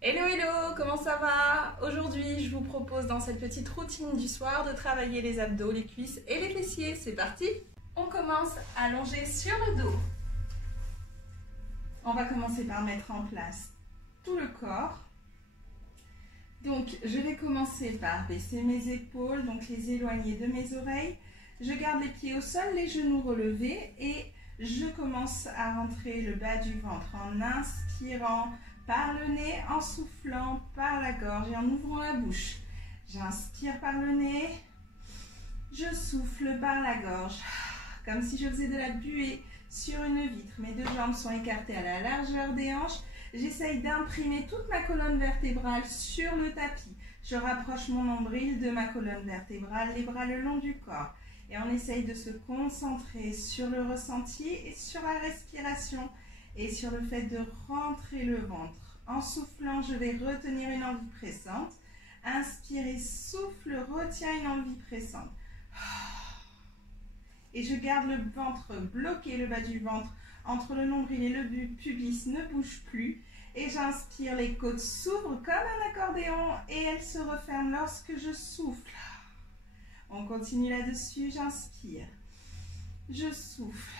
Hello hello, comment ça va? Aujourd'hui, je vous propose dans cette petite routine du soir de travailler les abdos, les cuisses et les fessiers. C'est parti! On commence allongé sur le dos. On va commencer par mettre en place tout le corps. Donc, je vais commencer par baisser mes épaules, donc les éloigner de mes oreilles. Je garde les pieds au sol, les genoux relevés et je commence à rentrer le bas du ventre en inspirant par le nez, en soufflant par la gorge et en ouvrant la bouche. J'inspire par le nez, je souffle par la gorge, comme si je faisais de la buée sur une vitre. Mes deux jambes sont écartées à la largeur des hanches. J'essaye d'imprimer toute ma colonne vertébrale sur le tapis. Je rapproche mon nombril de ma colonne vertébrale, les bras le long du corps. Et on essaye de se concentrer sur le ressenti et sur la respiration et sur le fait de rentrer le ventre. En soufflant, je vais retenir une envie pressante. Inspire et souffle, retiens une envie pressante. Et je garde le ventre bloqué, le bas du ventre entre le nombril et le pubis ne bouge plus. Et j'inspire, les côtes s'ouvrent comme un accordéon et elles se referment lorsque je souffle. On continue là-dessus, j'inspire, je souffle.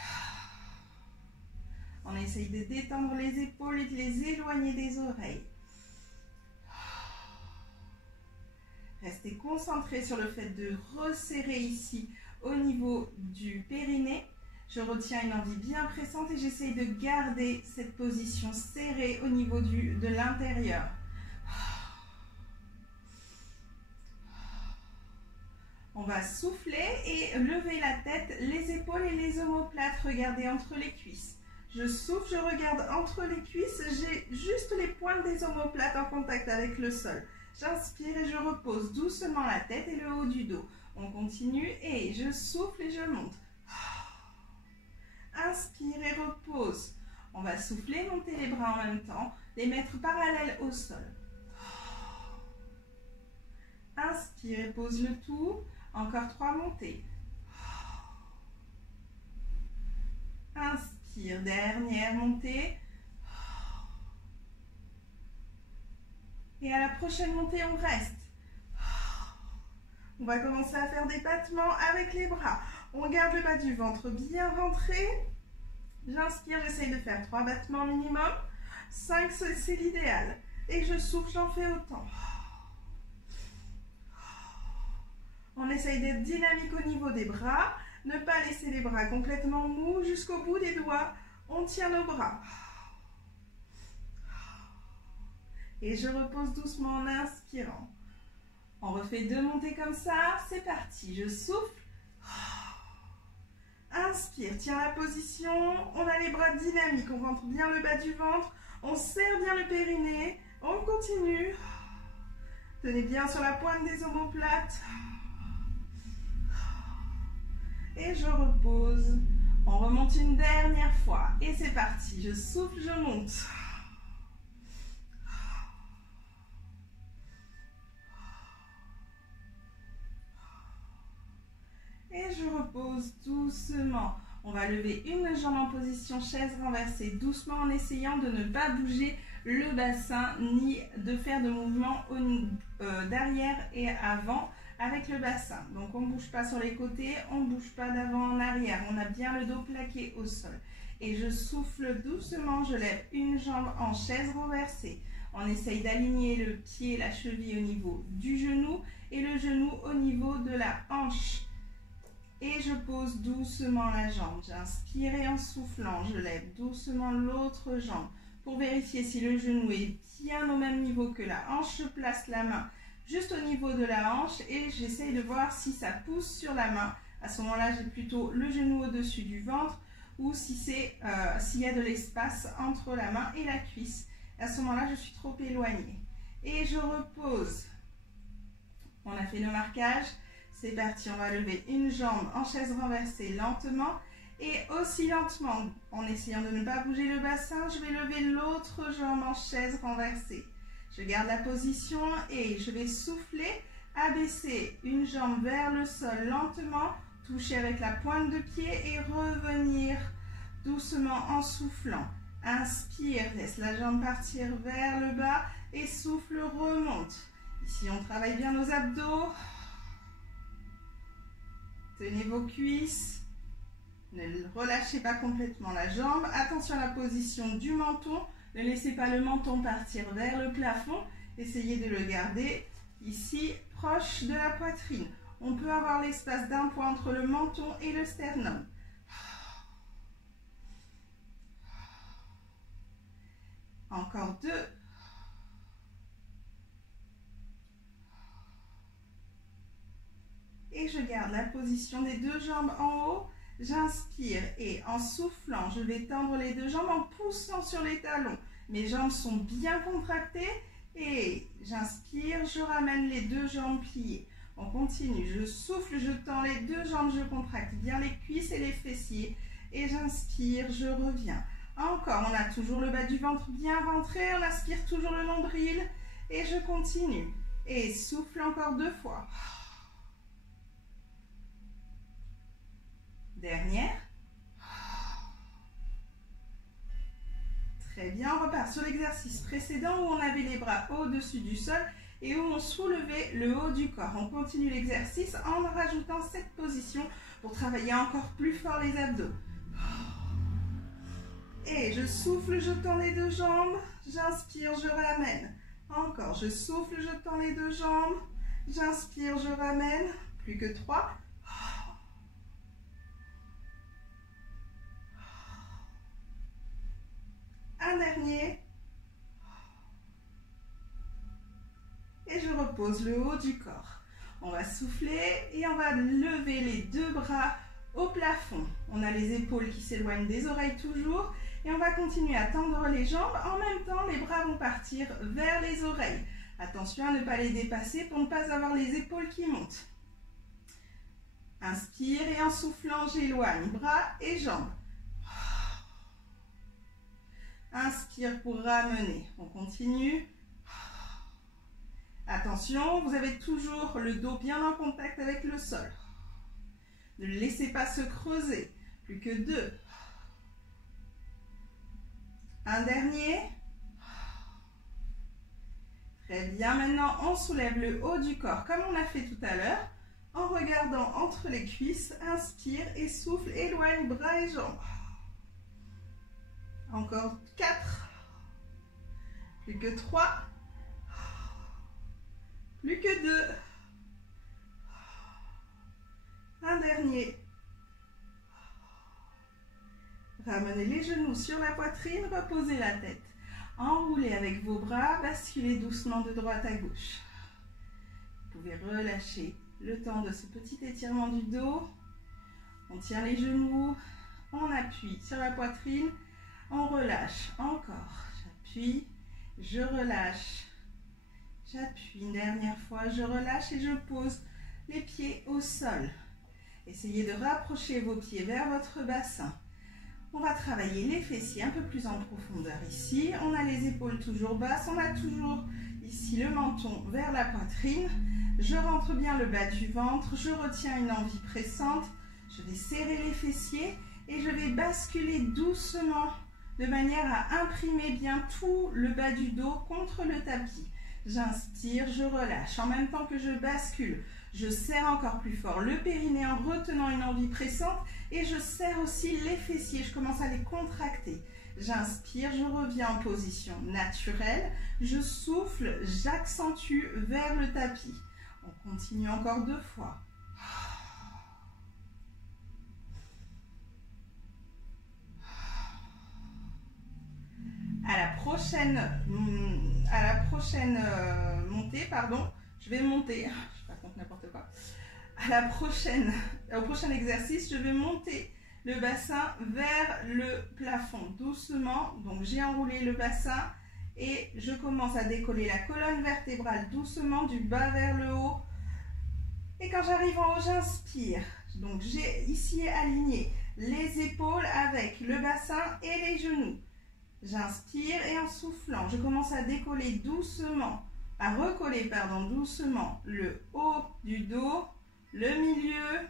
On essaye de détendre les épaules et de les éloigner des oreilles. Restez concentrés sur le fait de resserrer ici au niveau du périnée. Je retiens une envie bien pressante et j'essaye de garder cette position serrée au niveau de l'intérieur. On va souffler et lever la tête, les épaules et les omoplates. Regardez entre les cuisses. Je souffle, je regarde entre les cuisses. J'ai juste les pointes des omoplates en contact avec le sol. J'inspire et je repose doucement la tête et le haut du dos. On continue et je souffle et je monte. Inspire et repose. On va souffler, monter les bras en même temps, les mettre parallèles au sol. Inspire et pose le tout. Encore 3 montées. Inspire, dernière montée. Et à la prochaine montée, on reste. On va commencer à faire des battements avec les bras. On garde le bas du ventre bien rentré. J'inspire, j'essaye de faire 3 battements minimum. 5, c'est l'idéal. Et je souffle, j'en fais autant. On essaye d'être dynamique au niveau des bras. Ne pas laisser les bras complètement mous jusqu'au bout des doigts. On tient nos bras. Et je repose doucement en inspirant. On refait 2 montées comme ça. C'est parti. Je souffle. Inspire. Tiens la position. On a les bras dynamiques. On rentre bien le bas du ventre. On serre bien le périnée. On continue. Tenez bien sur la pointe des omoplates. Et je repose. On remonte une dernière fois. Et c'est parti. Je souffle, je monte. Et je repose doucement. On va lever une jambe en position chaise renversée doucement en essayant de ne pas bouger le bassin ni de faire de mouvement d'arrière et avant avec le bassin. Donc on ne bouge pas sur les côtés, on ne bouge pas d'avant en arrière. On a bien le dos plaqué au sol. Et je souffle doucement, je lève une jambe en chaise renversée. On essaye d'aligner le pied, la cheville au niveau du genou et le genou au niveau de la hanche. Et je pose doucement la jambe. J'inspire et en soufflant, je lève doucement l'autre jambe. Pour vérifier si le genou est bien au même niveau que la hanche, je place la main juste au niveau de la hanche et j'essaye de voir si ça pousse sur la main. À ce moment-là, j'ai plutôt le genou au-dessus du ventre ou si s'il y a de l'espace entre la main et la cuisse. À ce moment-là, je suis trop éloignée. Et je repose. On a fait le marquage. C'est parti, on va lever une jambe en chaise renversée lentement et aussi lentement. En essayant de ne pas bouger le bassin, je vais lever l'autre jambe en chaise renversée. Je garde la position et je vais souffler, abaisser une jambe vers le sol lentement, toucher avec la pointe de pied et revenir doucement en soufflant. Inspire, laisse la jambe partir vers le bas et souffle, remonte. Ici, on travaille bien nos abdos. Tenez vos cuisses. Ne relâchez pas complètement la jambe. Attention à la position du menton. Ne laissez pas le menton partir vers le plafond. Essayez de le garder ici, proche de la poitrine. On peut avoir l'espace d'un point entre le menton et le sternum. Encore 2. Et je garde la position des 2 jambes en haut. J'inspire et en soufflant, je vais tendre les 2 jambes en poussant sur les talons. Mes jambes sont bien contractées et j'inspire, je ramène les 2 jambes pliées. On continue, je souffle, je tends les 2 jambes, je contracte bien les cuisses et les fessiers et j'inspire, je reviens. Encore, on a toujours le bas du ventre bien rentré, on aspire toujours le nombril et je continue. Et souffle encore 2 fois. Dernière. Très bien, on repart sur l'exercice précédent où on avait les bras au-dessus du sol et où on soulevait le haut du corps. On continue l'exercice en rajoutant cette position pour travailler encore plus fort les abdos. Et je souffle, je tends les 2 jambes, j'inspire, je ramène. Encore, je souffle, je tends les 2 jambes, j'inspire, je ramène. Plus que 3. Un dernier. Et je repose le haut du corps. On va souffler et on va lever les 2 bras au plafond. On a les épaules qui s'éloignent des oreilles toujours. Et on va continuer à tendre les jambes. En même temps, les bras vont partir vers les oreilles. Attention à ne pas les dépasser pour ne pas avoir les épaules qui montent. Inspire et en soufflant, j'éloigne bras et jambes. Inspire pour ramener. On continue. Attention, vous avez toujours le dos bien en contact avec le sol. Ne le laissez pas se creuser. Plus que 2. Un dernier. Très bien. Maintenant, on soulève le haut du corps comme on a fait tout à l'heure. En regardant entre les cuisses. Inspire et souffle. Éloigne bras et jambes. Encore 4. Plus que 3. Plus que 2. Un dernier. Ramenez les genoux sur la poitrine, reposez la tête. Enroulez avec vos bras, basculez doucement de droite à gauche. Vous pouvez relâcher le temps de ce petit étirement du dos. On tient les genoux, on appuie sur la poitrine, on relâche encore. J'appuie, je relâche, j'appuie une dernière fois, je relâche et je pose les pieds au sol. Essayez de rapprocher vos pieds vers votre bassin. On va travailler les fessiers un peu plus en profondeur ici. On a les épaules toujours basses. On a toujours ici le menton vers la poitrine. Je rentre bien le bas du ventre. Je retiens une envie pressante. Je vais serrer les fessiers et je vais basculer doucement de manière à imprimer bien tout le bas du dos contre le tapis. J'inspire, je relâche. En même temps que je bascule, je serre encore plus fort le périnée en retenant une envie pressante et je serre aussi les fessiers. Je commence à les contracter. J'inspire, je reviens en position naturelle. Je souffle, j'accentue vers le tapis. On continue encore 2 fois. À la prochaine montée, pardon, je vais monter, je raconte n'importe quoi. Au prochain exercice, je vais monter le bassin vers le plafond doucement. Donc j'ai enroulé le bassin et je commence à décoller la colonne vertébrale doucement du bas vers le haut. Et quand j'arrive en haut, j'inspire. Donc j'ai ici aligné les épaules avec le bassin et les genoux. J'inspire et en soufflant, je commence à décoller doucement, à recoller, doucement le haut du dos, le milieu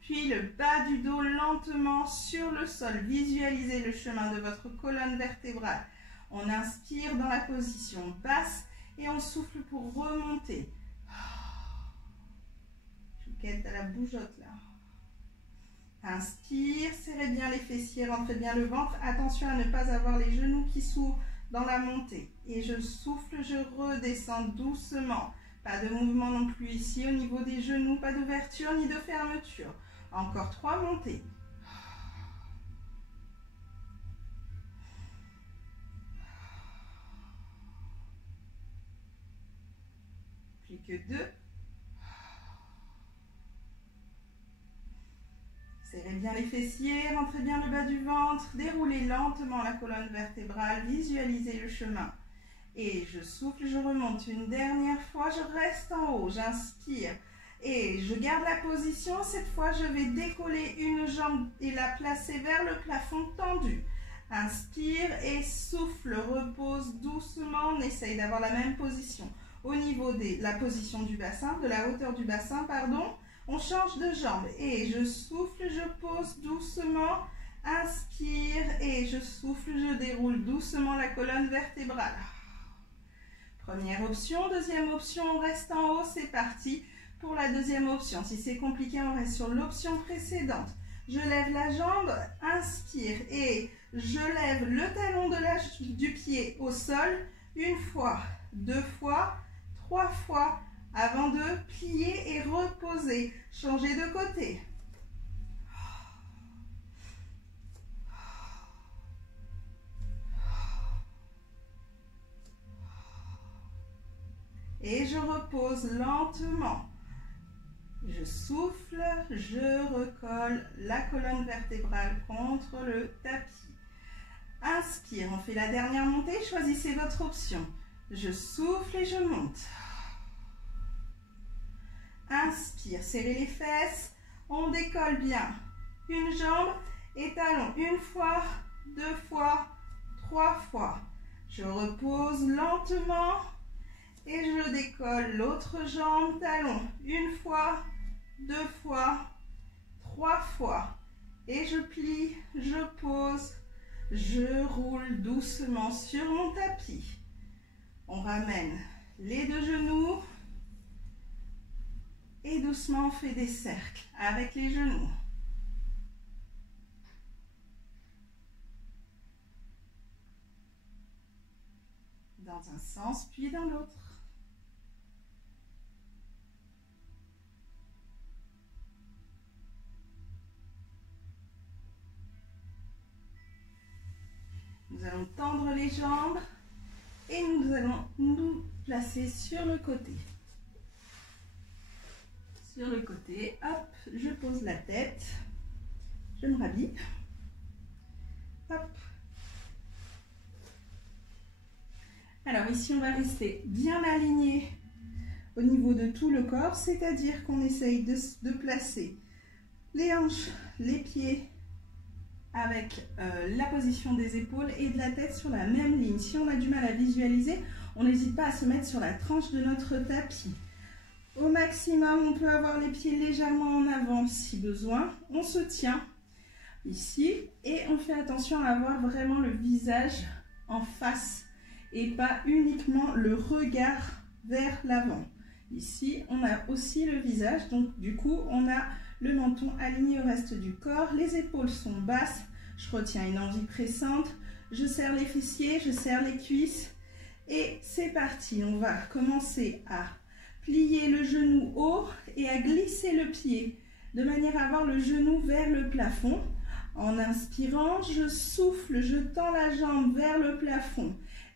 puis le bas du dos lentement sur le sol. Visualisez le chemin de votre colonne vertébrale. On inspire dans la position basse et on souffle pour remonter. Chouquette à la bougeotte là. Inspire, serrez bien les fessiers, rentrez bien le ventre. Attention à ne pas avoir les genoux qui s'ouvrent dans la montée. Et je souffle, je redescends doucement. Pas de mouvement non plus ici au niveau des genoux, pas d'ouverture ni de fermeture. Encore 3 montées. Plus que 2. Serrez bien les fessiers, rentrez bien le bas du ventre, déroulez lentement la colonne vertébrale, visualisez le chemin. Et je souffle, je remonte une dernière fois, je reste en haut, j'inspire. Et je garde la position, cette fois je vais décoller une jambe et la placer vers le plafond tendu. Inspire et souffle, repose doucement, on essaye d'avoir la même position. Au niveau de la position du bassin, de la hauteur du bassin, pardon, on change de jambe. Et je souffle, je pose doucement, inspire et je souffle, je déroule doucement la colonne vertébrale. Première option, deuxième option, on reste en haut, c'est parti. Pour la deuxième option, si c'est compliqué, on reste sur l'option précédente. Je lève la jambe, inspire et je lève le talon du pied au sol une fois, 2 fois, 3 fois avant de plier et reposer. Changer de côté. Et je repose lentement. Je souffle, je recolle la colonne vertébrale contre le tapis. Inspire, on fait la dernière montée, choisissez votre option. Je souffle et je monte. Inspire, serrez les fesses, on décolle bien. Une jambe et talon, une fois, 2 fois, 3 fois. Je repose lentement et je décolle l'autre jambe, talon, une fois, 2 fois, 3 fois. Et je plie, je pose, je roule doucement sur mon tapis. On ramène les 2 genoux et doucement on fait des cercles avec les genoux. Dans un sens puis dans l'autre. Nous allons tendre les jambes et nous allons nous placer sur le côté. Sur le côté, hop, je pose la tête, je me rhabille, hop. Alors ici, on va rester bien aligné au niveau de tout le corps, c'est-à-dire qu'on essaye de placer les hanches, les pieds, avec la position des épaules et de la tête sur la même ligne. Si on a du mal à visualiser, on n'hésite pas à se mettre sur la tranche de notre tapis. Au maximum, on peut avoir les pieds légèrement en avant si besoin. On se tient ici et on fait attention à avoir vraiment le visage en face et pas uniquement le regard vers l'avant. Ici, on a aussi le visage, donc du coup, on a le menton aligné au reste du corps, les épaules sont basses, je retiens une envie pressante, je serre les fessiers, je serre les cuisses et c'est parti. On va commencer à plier le genou haut et à glisser le pied de manière à avoir le genou vers le plafond. En inspirant, je souffle, je tends la jambe vers le plafond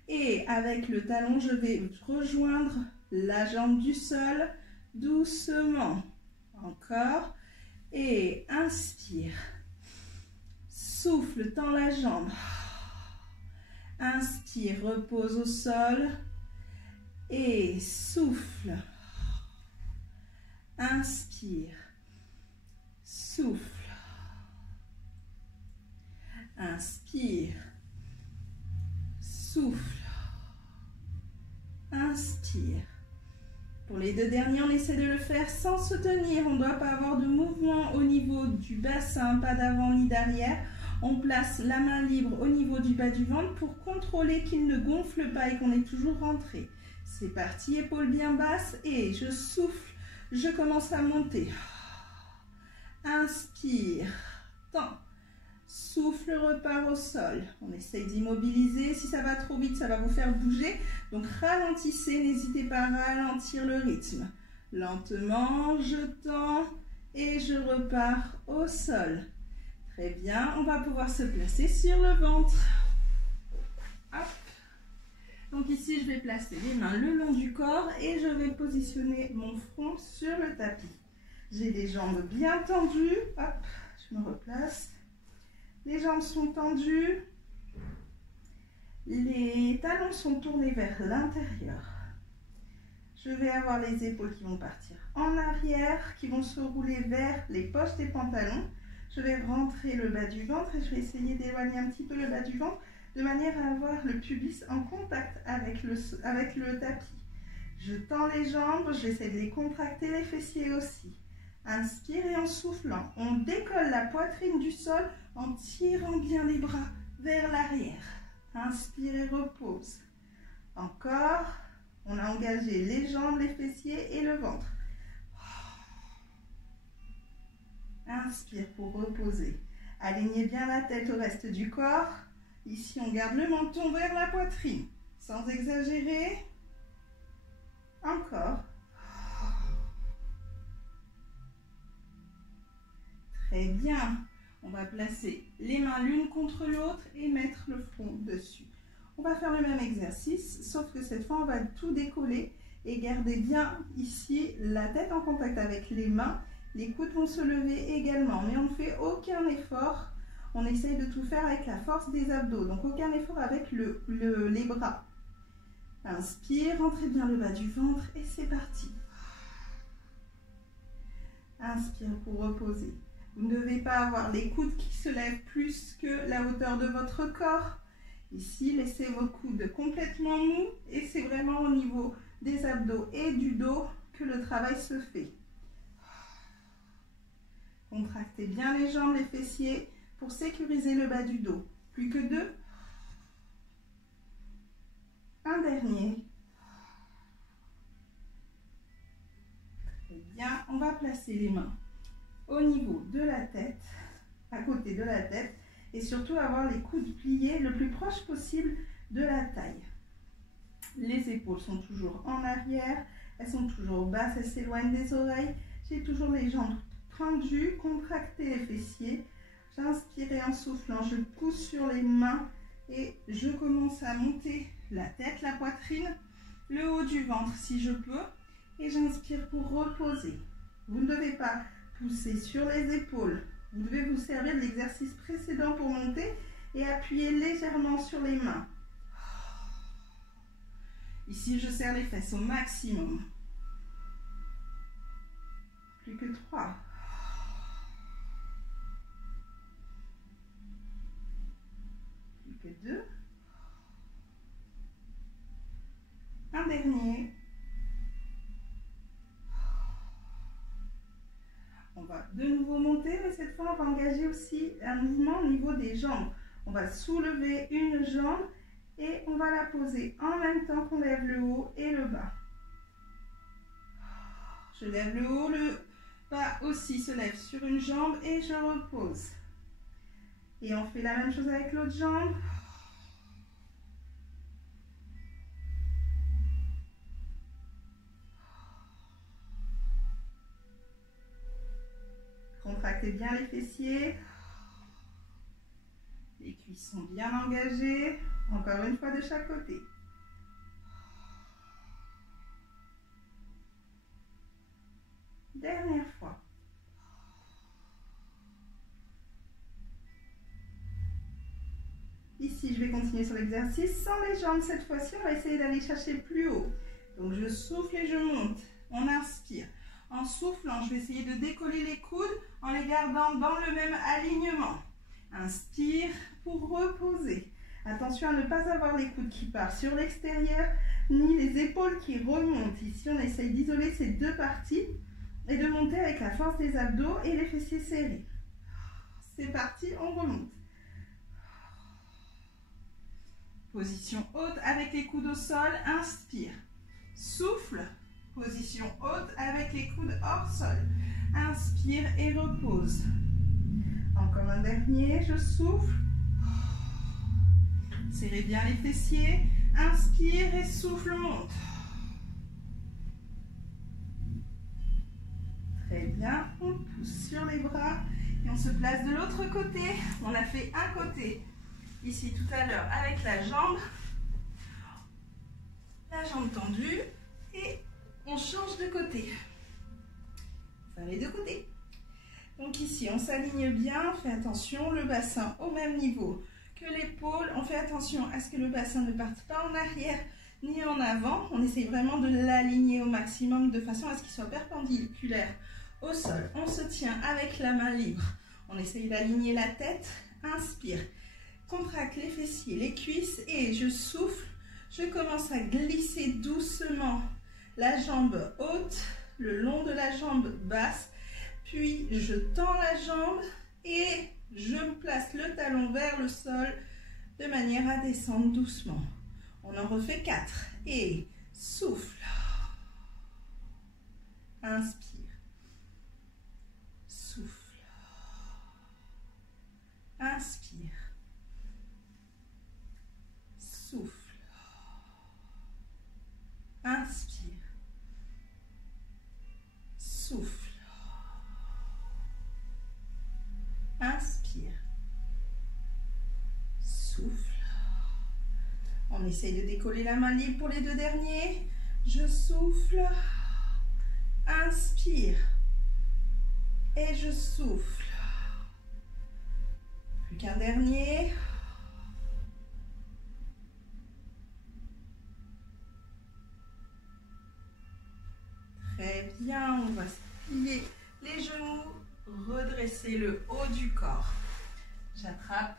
et avec le talon, je vais rejoindre la jambe du sol doucement. Encore. Et inspire, souffle, tends la jambe, inspire, repose au sol et souffle, inspire, souffle, inspire, souffle, inspire. Pour les deux derniers, on essaie de le faire sans se tenir. On ne doit pas avoir de mouvement au niveau du bassin, pas d'avant ni d'arrière. On place la main libre au niveau du bas du ventre pour contrôler qu'il ne gonfle pas et qu'on est toujours rentré. C'est parti, épaules bien basses et je souffle, je commence à monter. Inspire, tends. Souffle, repart au sol. On essaye d'immobiliser. Si ça va trop vite, ça va vous faire bouger. Donc ralentissez, n'hésitez pas à ralentir le rythme. Lentement, je tends et je repars au sol. Très bien, on va pouvoir se placer sur le ventre. Hop. Donc ici, je vais placer les mains le long du corps et je vais positionner mon front sur le tapis. J'ai les jambes bien tendues. Hop, je me replace. Les jambes sont tendues. Les talons sont tournés vers l'intérieur. Je vais avoir les épaules qui vont partir en arrière, qui vont se rouler vers les poches des pantalons. Je vais rentrer le bas du ventre et je vais essayer d'éloigner un petit peu le bas du ventre de manière à avoir le pubis en contact avec le tapis. Je tends les jambes, j'essaie de les contracter, les fessiers aussi. Inspire et en soufflant, on décolle la poitrine du sol en tirant bien les bras vers l'arrière. Inspire et repose. Encore, on a engagé les jambes, les fessiers et le ventre. Inspire pour reposer. Alignez bien la tête au reste du corps. Ici, on garde le menton vers la poitrine, sans exagérer. Encore. Très bien. On va placer les mains l'une contre l'autre et mettre le front dessus. On va faire le même exercice, sauf que cette fois, on va tout décoller et garder bien ici la tête en contact avec les mains. Les coudes vont se lever également, mais on ne fait aucun effort. On essaye de tout faire avec la force des abdos, donc aucun effort avec les bras. Inspire, rentrez bien le bas du ventre et c'est parti. Inspire pour reposer. Vous ne devez pas avoir les coudes qui se lèvent plus que la hauteur de votre corps. Ici, laissez vos coudes complètement mous et c'est vraiment au niveau des abdos et du dos que le travail se fait. Contractez bien les jambes, les fessiers pour sécuriser le bas du dos. Plus que deux. Un dernier. Très bien, on va placer les mains au niveau de la tête, à côté de la tête, et surtout avoir les coudes pliés le plus proche possible de la taille. Les épaules sont toujours en arrière, elles sont toujours basses, elles s'éloignent des oreilles. J'ai toujours les jambes tendues, contractez les fessiers. J'inspire en soufflant, je pousse sur les mains et je commence à monter la tête, la poitrine, le haut du ventre si je peux. Et j'inspire pour reposer. Vous ne devez pas pousser sur les épaules. Vous devez vous servir de l'exercice précédent pour monter et appuyer légèrement sur les mains. Ici, je serre les fesses au maximum. Plus que 3. Plus que 2. Un dernier. On va de nouveau monter, mais cette fois, on va engager aussi un mouvement au niveau des jambes. On va soulever une jambe et on va la poser en même temps qu'on lève le haut et le bas. Je lève le haut, le bas aussi se lève sur une jambe et je repose. Et on fait la même chose avec l'autre jambe. Contractez bien les fessiers. Les cuisses sont bien engagées. Encore une fois de chaque côté. Dernière fois. Ici, je vais continuer sur l'exercice sans les jambes. Cette fois-ci, on va essayer d'aller chercher plus haut. Donc, je souffle et je monte. On inspire. En soufflant, je vais essayer de décoller les coudes en les gardant dans le même alignement. Inspire pour reposer. Attention à ne pas avoir les coudes qui partent sur l'extérieur, ni les épaules qui remontent. Ici, on essaye d'isoler ces deux parties et de monter avec la force des abdos et les fessiers serrés. C'est parti, on remonte. Position haute avec les coudes au sol, inspire. Souffle, position haute avec les coudes hors sol. Inspire et repose. Encore un dernier, je souffle. Serrez bien les fessiers. Inspire et souffle, monte. Très bien, on pousse sur les bras et on se place de l'autre côté. On a fait un côté ici tout à l'heure avec la jambe tendue et on change de côté. Enfin, les deux côtés. Donc ici, on s'aligne bien, on fait attention, le bassin au même niveau que l'épaule. On fait attention à ce que le bassin ne parte pas en arrière ni en avant. On essaye vraiment de l'aligner au maximum de façon à ce qu'il soit perpendiculaire au sol. On se tient avec la main libre. On essaye d'aligner la tête. Inspire. Contracte les fessiers, les cuisses et je souffle. Je commence à glisser doucement la jambe haute, le long de la jambe basse. Puis je tends la jambe et je place le talon vers le sol de manière à descendre doucement. On en refait 4. Et souffle. Inspire. Souffle. Inspire. Souffle. Inspire. Souffle. Inspire. Souffle. On essaye de décoller la main libre pour les deux derniers. Je souffle. Inspire. Et je souffle. Plus qu'un dernier. Très bien, on va plier les genoux, redresser le haut du corps. J'attrape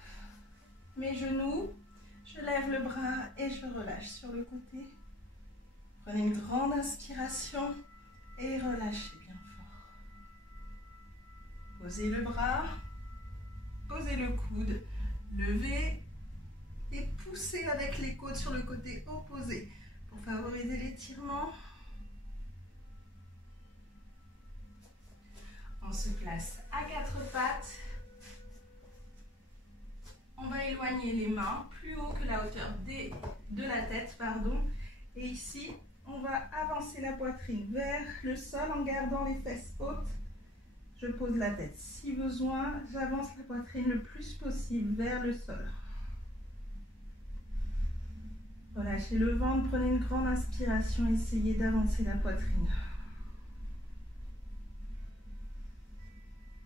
mes genoux, je lève le bras et je relâche sur le côté. Prenez une grande inspiration et relâchez bien fort. Posez le bras, posez le coude, levez et poussez avec les côtes sur le côté opposé pour favoriser l'étirement. On se place à 4 pattes. On va éloigner les mains plus haut que la hauteur de la tête, pardon. Et ici, on va avancer la poitrine vers le sol en gardant les fesses hautes. Je pose la tête. Si besoin, j'avance la poitrine le plus possible vers le sol. Relâchez le ventre, prenez une grande inspiration, essayez d'avancer la poitrine.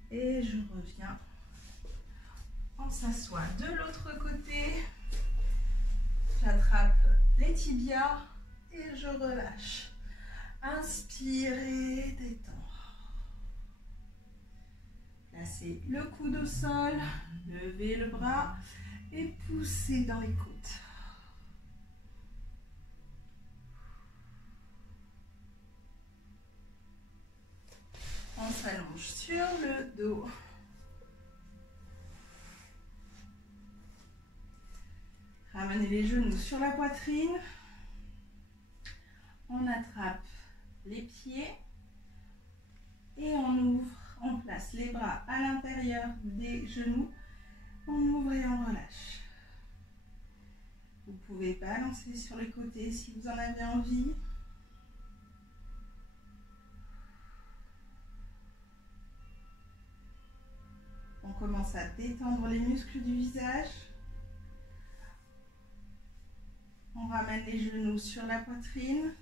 Et je reviens. On s'assoit de l'autre côté. J'attrape les tibias et je relâche. Inspirez, détends. Placez le coude au sol, levez le bras et poussez dans les côtes. On s'allonge sur le dos. Ramenez les genoux sur la poitrine. On attrape les pieds et on ouvre. On place les bras à l'intérieur des genoux. On ouvre et on relâche. Vous pouvez balancer sur les côtés si vous en avez envie. On commence à détendre les muscles du visage. On ramène les genoux sur la poitrine.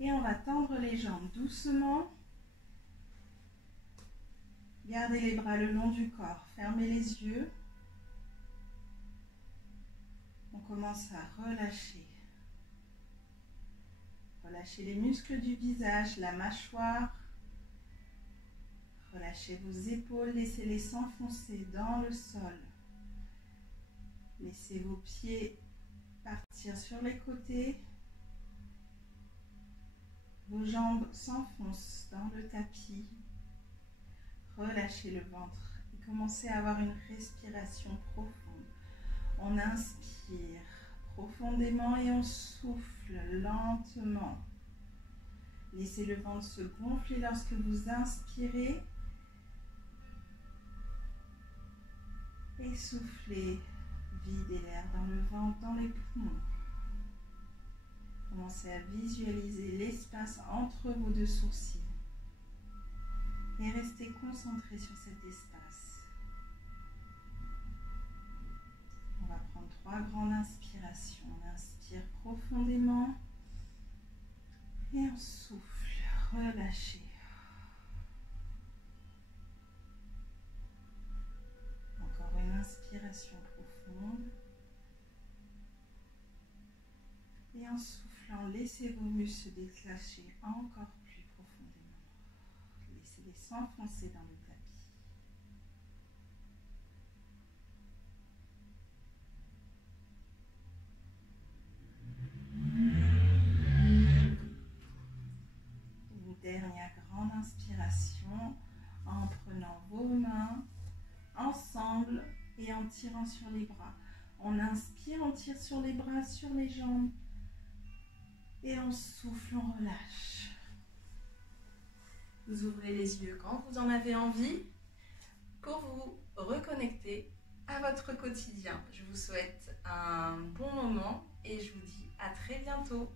Et on va tendre les jambes doucement. Gardez les bras le long du corps. Fermez les yeux. On commence à relâcher. Relâchez les muscles du visage, la mâchoire. Relâchez vos épaules, laissez-les s'enfoncer dans le sol. Laissez vos pieds partir sur les côtés. Vos jambes s'enfoncent dans le tapis. Relâchez le ventre et commencez à avoir une respiration profonde. On inspire profondément et on souffle lentement. Laissez le ventre se gonfler lorsque vous inspirez. Et soufflez, videz l'air dans le ventre, dans les poumons. Commencez à visualiser l'espace entre vos deux sourcils. Et restez concentré sur cet espace. On va prendre 3 grandes inspirations. On inspire profondément. Et on souffle, relâchez. Encore une inspiration profonde. Et en soufflant, laissez vos muscles se déclencher encore plus profondément. Laissez-les s'enfoncer dans le tapis. Une dernière grande inspiration en prenant vos mains ensemble et en tirant sur les bras. On inspire, on tire sur les bras, sur les jambes. Et on souffle, on relâche. Vous ouvrez les yeux quand vous en avez envie pour vous reconnecter à votre quotidien. Je vous souhaite un bon moment et je vous dis à très bientôt.